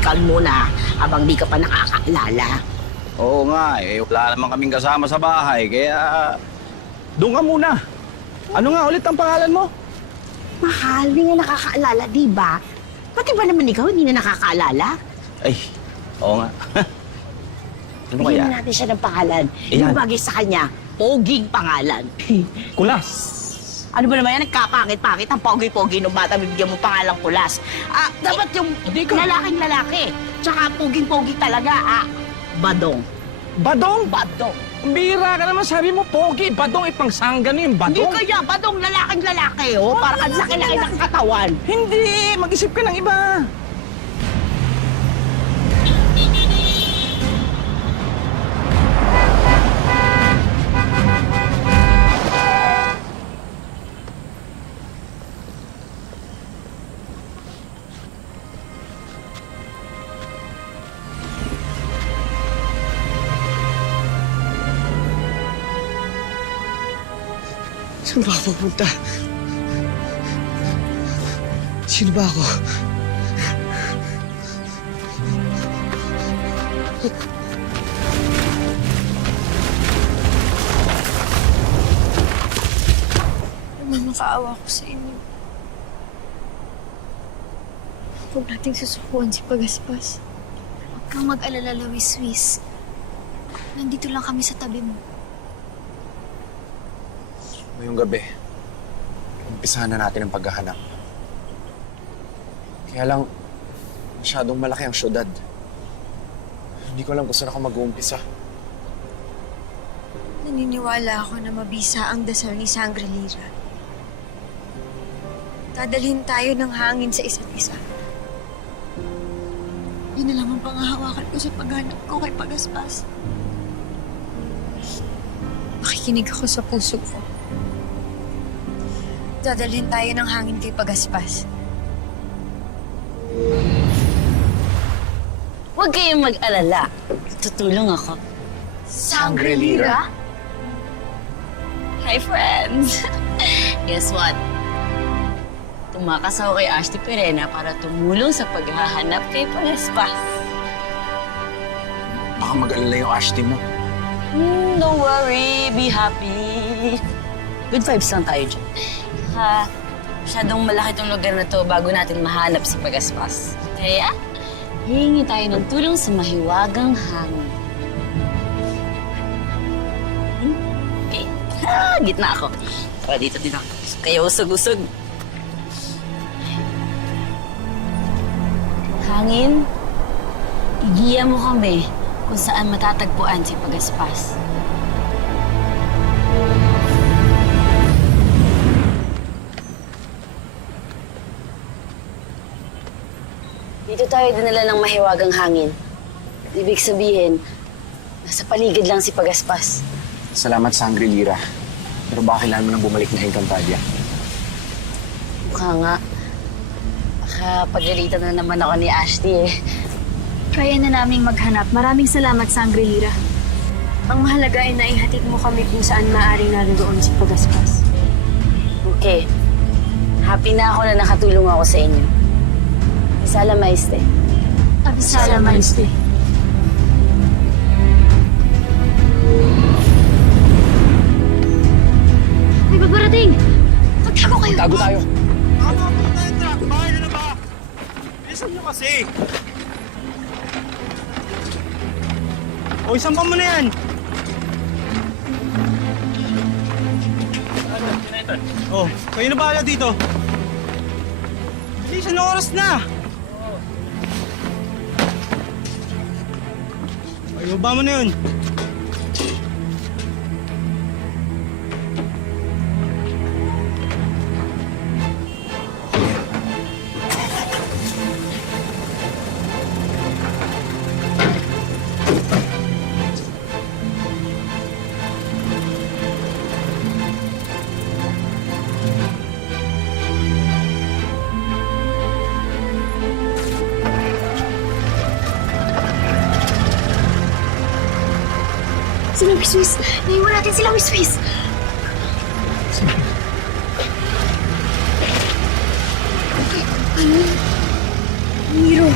balikan muna habang di ka pa nakakaalala. Oo nga, wala naman kaming kasama sa bahay, kaya doon ka muna. Ano nga ulit ang pangalan mo? Mahal, di nga nakakaalala, di ba? Pati ba naman ikaw hindi na nakakaalala? Ay, oo nga. Ano Bigyan kaya? natin siya ng pangalan. Ayan. Yung bagay sa kanya, poging pangalan. Kulas. Ano ba naman yan? Nagkapangit-pangit ang pogi-pogi ng bata, bibigyan mo pangalang Kulas. Dapat yung lalaking lalaki. Tsaka poging-pogi talaga, Badong. Badong? Badong. Bira ka naman, sabi mo, pogi. Badong, ipangsanggan yung Hindi badong. kaya, Badong, lalaking lalaki, oh. Parang ang laki-laki ng katawan. Hindi, mag-isip ka ng iba. Saan ba ako pupunta? Sino ba ako? Nakakaawa ko sa inyo. Huwag nating susukuan si Pagaspas. Huwag kang mag-alala, Luis. Nandito lang kami sa tabi mo. Ngayong gabi, umpisahan na natin ang paghahanap. Kaya lang, masyadong malaki ang syudad. Hindi ko alam kung saan ako mag-uumpisa. Naniniwala ako na mabisa ang dasal ni Sangrelira. Dadalhin tayo ng hangin sa isa't isa. Yun na lang ang pangahawakan ko sa paghanap ko kay Pagaspas. Makikinig ako sa puso ko. Dadalhin tayo ng hangin kay Pagaspas. Huwag kayong mag-alala. Tutulong ako. Sangrelira? Hi, friends! Guess what? Tumakas ako kay Ashley Perena para tumulong sa paghahanap kay Pagaspas. Baka mag-alala yung Ashley mo. Don't worry. Be happy. Good vibes lang tayo dyan. Masyadong malaki tong lugar na to bago natin mahanap si Pagaspas. Kaya, hihingi tayo ng tulong sa mahiwagang hangin. Okay. Gitna ako. Tara, dito din ako. Kaya usog-usog. Hangin, igiya mo kami kung saan matatagpuan si Pagaspas. Dito tayo dinala ng mahiwagang hangin. Ibig sabihin, nasa paligid lang si Pagaspas. Salamat, Sangrelira. Pero baka kailangan mo nang bumalik na Encantadia. Mukha nga. Baka pagalitan na naman ako ni Ashley eh. Kaya na naming maghanap. Maraming salamat, Sangrelira. Ang mahalaga ay naihatid mo kami kung saan maaaring naroon si Pagaspas. Okay. Happy na ako na nakatulong ako sa inyo. Isala Maiste. Abisala, Maiste. May babarating! Magtago kayo! Tago tayo! Bahay na ba? Bilisan nyo kasi. O, isang pa mo na yan. Oh, kayo na bahala dito. Bilisan na oras na. Ay, baba mo na yun. Sila Wiswis! Naiwan natin sila Wiswis! Ano? Miro.